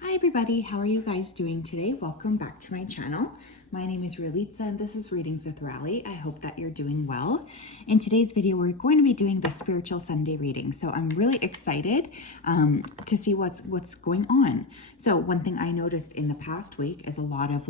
Hi everybody, how are you guys doing today? Welcome back to my channel. My name is Ralitza and this is Readings with Rally. I hope that you're doing well. In today's video, we're going to be doing the Spiritual Sunday reading. So I'm really excited to see what's going on. So one thing I noticed in the past week is a lot of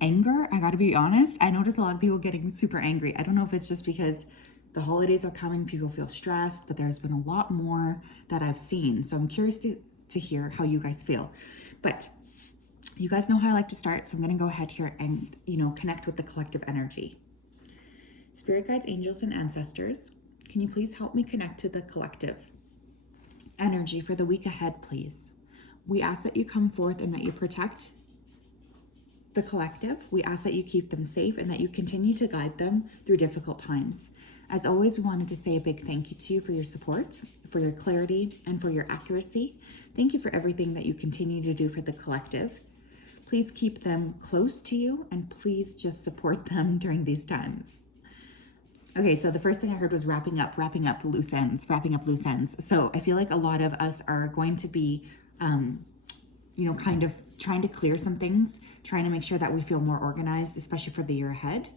anger. I gotta be honest, I noticed a lot of people getting super angry. I don't know if it's just because the holidays are coming, people feel stressed, but there's been a lot more that I've seen. So I'm curious to hear how you guys feel. But you guys know how I like to start, so I'm going to go ahead here and, connect with the collective energy. Spirit guides, angels, and ancestors, can you please help me connect to the collective energy for the week ahead, please? We ask that you come forth and that you protect the collective. We ask that you keep them safe and that you continue to guide them through difficult times. As always, we wanted to say a big thank you to you for your support, for your clarity, and for your accuracy. Thank you for everything that you continue to do for the collective. Please keep them close to you and please just support them during these times. Okay, so the first thing I heard was wrapping up loose ends. So I feel like a lot of us are going to be, kind of trying to clear some things, trying to make sure that we feel more organized, especially for the year ahead.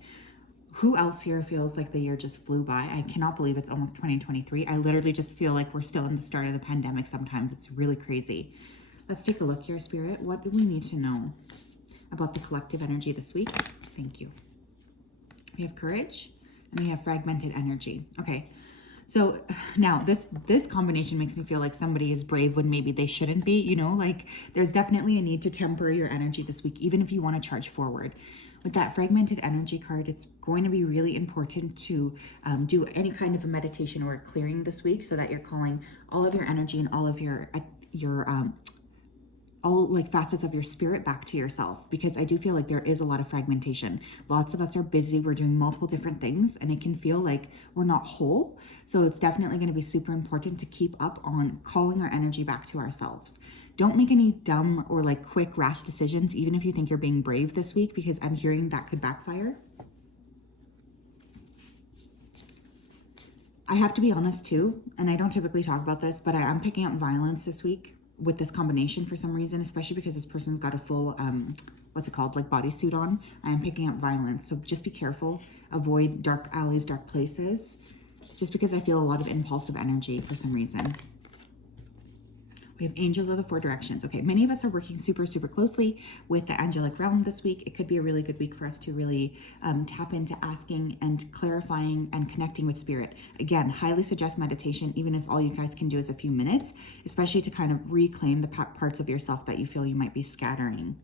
Who else here feels like the year just flew by? I cannot believe it's almost 2023. I literally just feel like we're still in the start of the pandemic sometimes. It's really crazy. Let's take a look here, Spirit. What do we need to know about the collective energy this week? Thank you. We have courage and we have fragmented energy. Okay. So now this combination makes me feel like somebody is brave when maybe they shouldn't be, there's definitely a need to temper your energy this week, even if you want to charge forward. With that fragmented energy card, it's going to be really important to do any kind of a meditation or a clearing this week so that you're calling all of your energy and all of your facets of your spirit back to yourself, because I do feel like there is a lot of fragmentation. Lots of us are busy, we're doing multiple different things, and it can feel like we're not whole. So it's definitely going to be super important to keep up on calling our energy back to ourselves. Don't make any dumb or quick rash decisions, even if you think you're being brave this week, because I'm hearing that could backfire. I have to be honest too, and I don't typically talk about this, but I am picking up violence this week with this combination for some reason, especially because this person's got a full, bodysuit on. I am picking up violence. So just be careful. Avoid dark alleys, dark places, just because I feel a lot of impulsive energy for some reason. We have angels of the four directions. Okay, many of us are working super, super closely with the angelic realm this week. It could be a really good week for us to really tap into asking and clarifying and connecting with spirit. Again, highly suggest meditation, even if all you guys can do is a few minutes, especially to kind of reclaim the parts of yourself that you feel you might be scattering.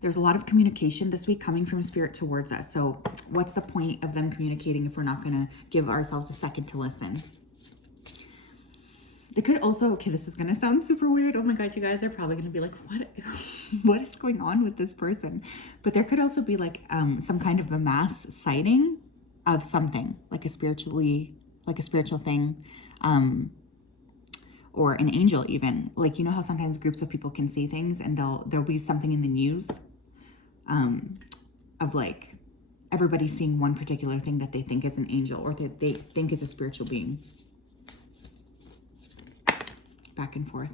There's a lot of communication this week coming from spirit towards us. So what's the point of them communicating if we're not going to give ourselves a second to listen? It could also, okay, this is going to sound super weird. Oh my God, you guys are probably going to be like, what is going on with this person? But there could also be some kind of a mass sighting of something, like a spiritual thing, or an angel even. You know how sometimes groups of people can see things and there'll be something in the news of everybody seeing one particular thing that they think is an angel or that they think is a spiritual being. Back and forth.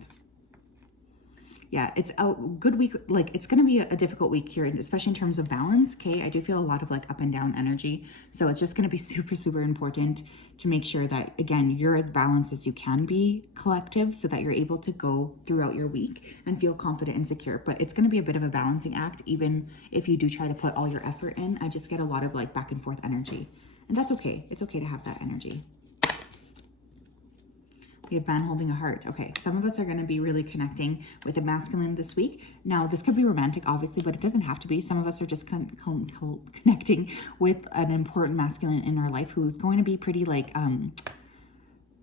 Yeah, it's a good week. It's going to be a difficult week here, especially in terms of balance. Okay, I do feel a lot of up and down energy. So it's just going to be super, super important to make sure that, again, you're as balanced as you can be collective so that you're able to go throughout your week and feel confident and secure. But it's going to be a bit of a balancing act, even if you do try to put all your effort in. I just get a lot of back and forth energy, and that's okay. It's okay to have that energy. We have man holding a heart. Okay, some of us are going to be really connecting with a masculine this week. Now, this could be romantic, obviously, but it doesn't have to be. Some of us are just connecting with an important masculine in our life who's going to be pretty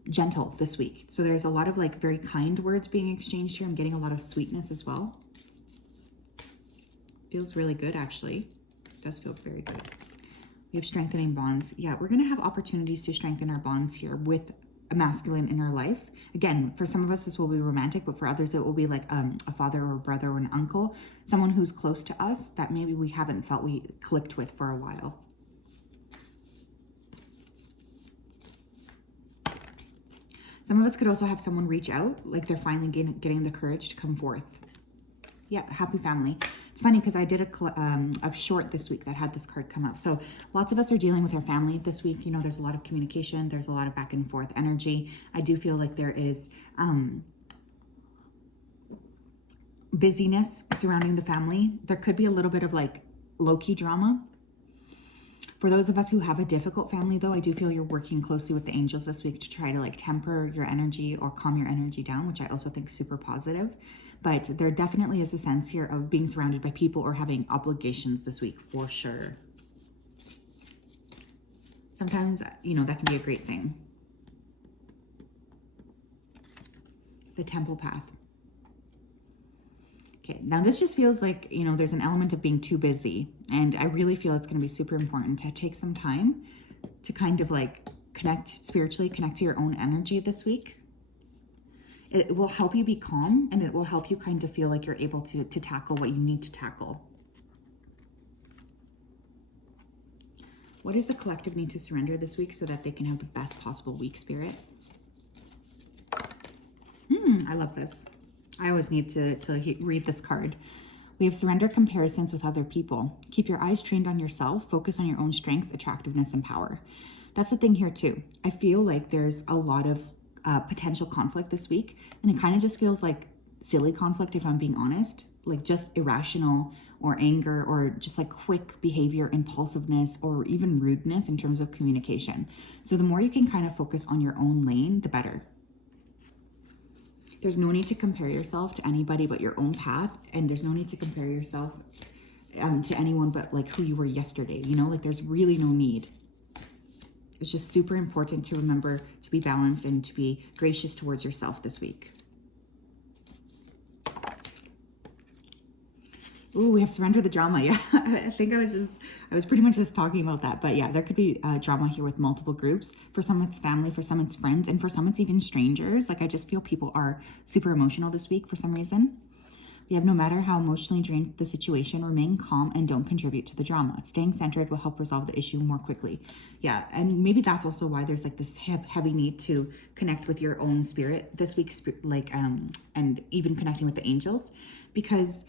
gentle this week. So there's a lot of very kind words being exchanged here. I'm getting a lot of sweetness as well. Feels really good, actually. It does feel very good. We have strengthening bonds. Yeah, we're going to have opportunities to strengthen our bonds here with a masculine in our life. Again, for some of us, this will be romantic, but for others, it will be a father or a brother or an uncle, someone who's close to us that maybe we haven't felt we clicked with for a while. Some of us could also have someone reach out, like they're finally getting the courage to come forth. Yeah, happy family. It's funny because I did a short this week that had this card come up. So lots of us are dealing with our family this week. You know, there's a lot of communication. There's a lot of back and forth energy. I do feel like there is busyness surrounding the family. There could be a little bit of like low-key drama. For those of us who have a difficult family, though, I do feel you're working closely with the angels this week to try to like temper your energy or calm your energy down, which I also think is super positive. But there definitely is a sense here of being surrounded by people or having obligations this week for sure. Sometimes, you know, that can be a great thing. The Temple Path. Okay, now this just feels like, you know, there's an element of being too busy. And I really feel it's going to be super important to take some time to kind of like spiritually connect to your own energy this week. It will help you be calm, and it will help you kind of feel like you're able to tackle what you need to tackle. What does the collective need to surrender this week so that they can have the best possible week, Spirit? I love this. I always need to read this card. We have surrender comparisons with other people. Keep your eyes trained on yourself. Focus on your own strengths, attractiveness, and power. That's the thing here too. I feel like there's a lot of potential conflict this week, and it kind of just feels like silly conflict, if I'm being honest, like just irrational or anger or just like quick behavior, impulsiveness, or even rudeness in terms of communication. So the more you can kind of focus on your own lane, the better. There's no need to compare yourself to anybody but your own path, and there's no need to compare yourself to anyone but like who you were yesterday, you know, like there's really no need. It's just super important to remember to be balanced and to be gracious towards yourself this week. Ooh, we have surrender the drama. Yeah, I think I was pretty much just talking about that. But yeah, there could be drama here with multiple groups. For some it's family, for some it's friends, and for some it's even strangers. Like I just feel people are super emotional this week for some reason. We have no matter how emotionally drained the situation, remain calm and don't contribute to the drama. Staying centered will help resolve the issue more quickly. Yeah, and maybe that's also why there's like this heavy need to connect with your own spirit this week, and even connecting with the angels, because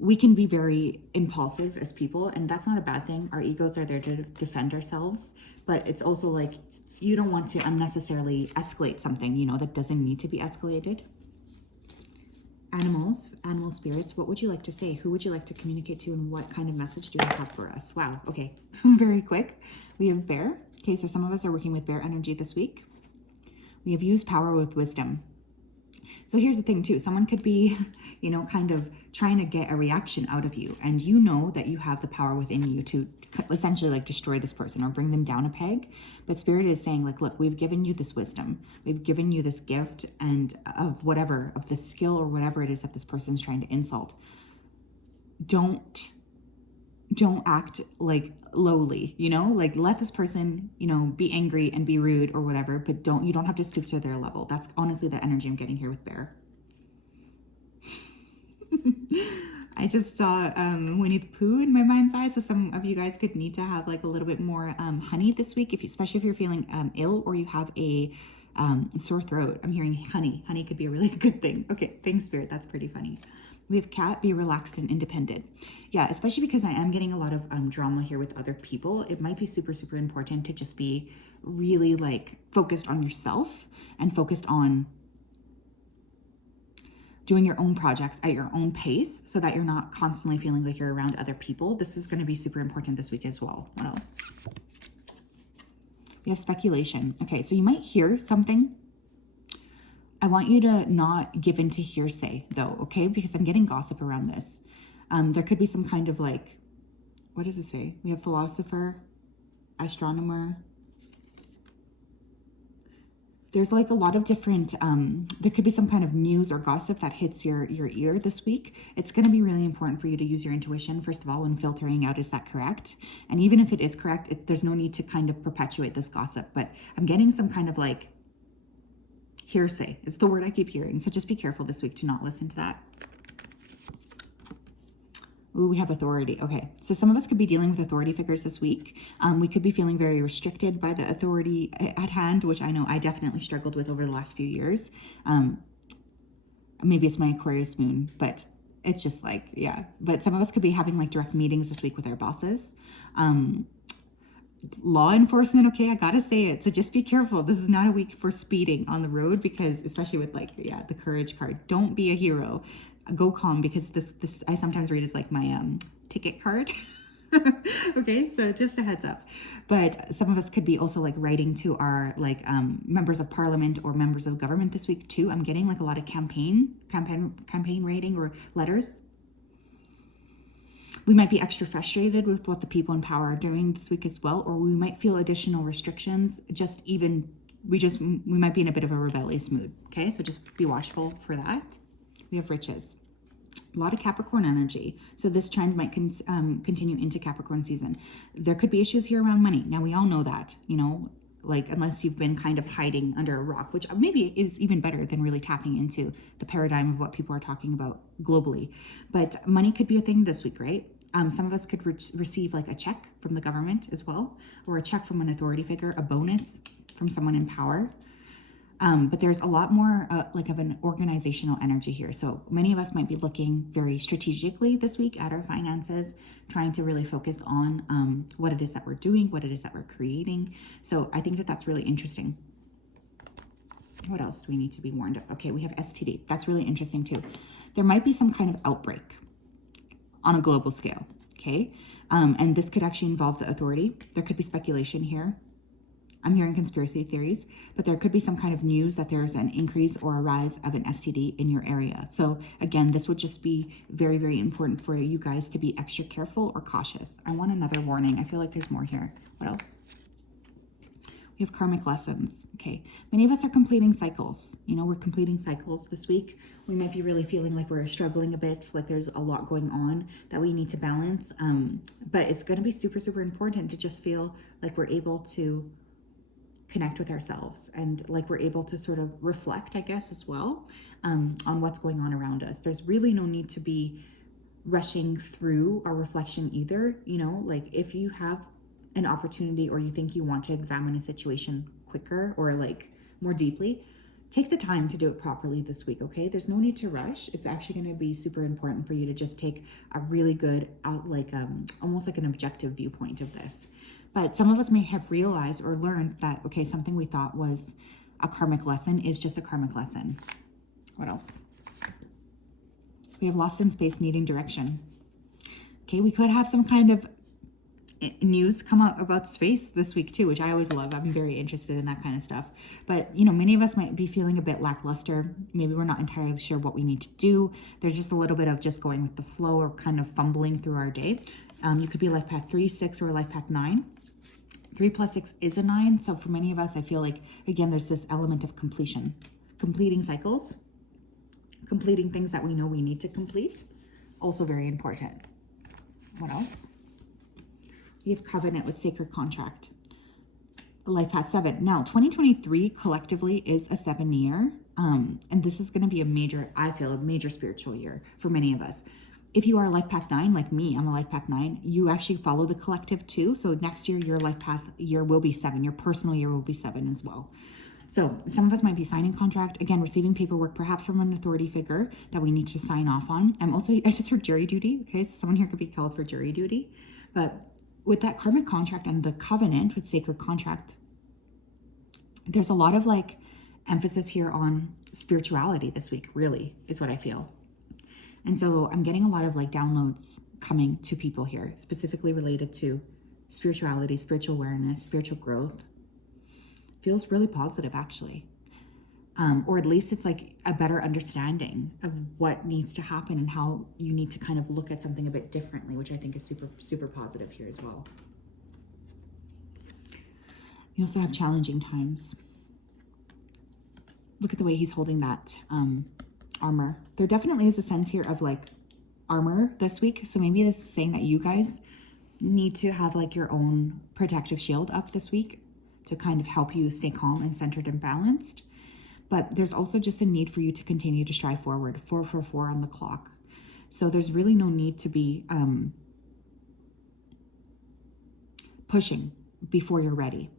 we can be very impulsive as people, and that's not a bad thing. Our egos are there to defend ourselves, but it's also like you don't want to unnecessarily escalate something, you know, that doesn't need to be escalated. Animal spirits, what would you like to say? Who would you like to communicate to, and what kind of message do you have for us? Wow, okay, very quick. We have bear. Okay, so some of us are working with bear energy this week. We have used power with wisdom. So here's the thing too, someone could be, you know, kind of trying to get a reaction out of you, and you know that you have the power within you to essentially like destroy this person or bring them down a peg. But Spirit is saying like, look, we've given you this wisdom, we've given you this gift and of whatever, of the skill or whatever it is that this person's trying to insult. Don't act like lowly, you know, like let this person, you know, be angry and be rude or whatever, but you don't have to stoop to their level. That's honestly the energy I'm getting here with bear. I just saw Winnie the Pooh in my mind's eye. So some of you guys could need to have like a little bit more honey this week, especially if you're feeling ill or you have a sore throat. I'm hearing honey. Honey could be a really good thing. Okay, thanks, Spirit. That's pretty funny. We have cat, be relaxed and independent. Yeah, especially because I am getting a lot of drama here with other people. It might be super, super important to just be really like focused on yourself and focused on doing your own projects at your own pace so that you're not constantly feeling like you're around other people. This is going to be super important this week as well. What else? We have speculation. Okay, so you might hear something. I want you to not give in to hearsay though, okay? Because I'm getting gossip around this. There could be some kind of like, what does it say? We have philosopher, astronomer. There's like a lot of different, there could be some kind of news or gossip that hits your ear this week. It's going to be really important for you to use your intuition, first of all, when filtering out, is that correct? And even if it is correct, there's no need to kind of perpetuate this gossip, but I'm getting some kind of like hearsay is the word I keep hearing. So just be careful this week to not listen to that. Ooh, we have authority. Okay. So some of us could be dealing with authority figures this week. We could be feeling very restricted by the authority at hand, which I know I definitely struggled with over the last few years. Maybe it's my Aquarius moon, but it's just like, yeah. But some of us could be having like direct meetings this week with our bosses. Law enforcement, okay, I gotta say it. So just be careful. This is not a week for speeding on the road, because especially with like, yeah, the courage card. Don't be a hero. Go calm, because this I sometimes read as like my ticket card. Okay, so just a heads up. But some of us could be also like writing to our like members of parliament or members of government this week too. I'm getting like a lot of campaign writing or letters. We might be extra frustrated with what the people in power are doing this week as well, or we might feel additional restrictions. We might be in a bit of a rebellious mood. Okay, so just be watchful for that. We have riches. A lot of Capricorn energy. So this trend might continue into Capricorn season. There could be issues here around money. Now, we all know that, like unless you've been kind of hiding under a rock, which maybe is even better than really tapping into the paradigm of what people are talking about globally. But money could be a thing this week, right? Some of us could receive like a check from the government as well, or a check from an authority figure, a bonus from someone in power. But there's a lot more like of an organizational energy here. So many of us might be looking very strategically this week at our finances, trying to really focus on what it is that we're doing, what it is that we're creating. So I think that that's really interesting. What else do we need to be warned of? Okay, we have STD. That's really interesting too. There might be some kind of outbreak on a global scale, okay? And this could actually involve the authority. There could be speculation here. I'm hearing conspiracy theories, but there could be some kind of news that there's an increase or a rise of an STD in your area. So again, this would just be very, very important for you guys to be extra careful or cautious. I want another warning. I feel like there's more here. What else? We have karmic lessons. Okay. Many of us are completing cycles. We're completing cycles this week. We might be really feeling like we're struggling a bit, like there's a lot going on that we need to balance. But it's going to be super, super important to just feel like we're able to connect with ourselves and like we're able to sort of reflect, I guess, as well, on what's going on around us. There's really no need to be rushing through our reflection either. Like if you have an opportunity or you think you want to examine a situation quicker or like more deeply, take the time to do it properly this week, okay? There's no need to rush. It's actually going to be super important for you to just take a really good almost like an objective viewpoint of this. But some of us may have realized or learned that, okay, something we thought was a karmic lesson is just a karmic lesson. What else? We have lost in space, needing direction. Okay, we could have some kind of news come out about space this week too, which I always love. I'm very interested in that kind of stuff. But, many of us might be feeling a bit lackluster. Maybe we're not entirely sure what we need to do. There's just a little bit of just going with the flow or kind of fumbling through our day. You could be life path 3, 6, or life path 9. 3 plus 6 is a 9. So for many of us, I feel like, again, there's this element of completion. Completing cycles. Completing things that we know we need to complete. Also very important. What else? We have covenant with sacred contract. Life path 7. Now, 2023 collectively is a 7 year. And this is going to be a major spiritual year for many of us. If you are a life path 9, like me, I'm a life path 9, you actually follow the collective too. So next year, your life path year will be 7. Your personal year will be 7 as well. So some of us might be signing contract, again, receiving paperwork, perhaps from an authority figure that we need to sign off on. I just heard jury duty. Okay, so someone here could be called for jury duty. But with that karmic contract and the covenant with sacred contract, there's a lot of like emphasis here on spirituality this week, really, is what I feel. And so I'm getting a lot of like downloads coming to people here, specifically related to spirituality, spiritual awareness, spiritual growth. Feels really positive, actually. Or at least it's like a better understanding of what needs to happen and how you need to kind of look at something a bit differently, which I think is super, super positive here as well. You also have challenging times. Look at the way he's holding that armor. There definitely is a sense here of like armor this week. So maybe this is saying that you guys need to have like your own protective shield up this week to kind of help you stay calm and centered and balanced. But there's also just a need for you to continue to strive forward. 444 on the clock. So there's really no need to be pushing before you're ready.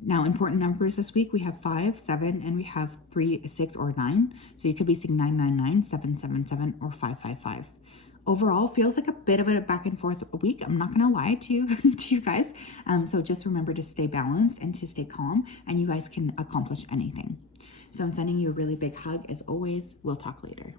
Now, important numbers this week, we have 5, 7, and we have 3, 6, or 9. So you could be seeing 999, 777, or 555. Overall, feels like a bit of a back and forth week. I'm not going to lie to you, to you guys. So just remember to stay balanced and to stay calm, and you guys can accomplish anything. So I'm sending you a really big hug as always. We'll talk later.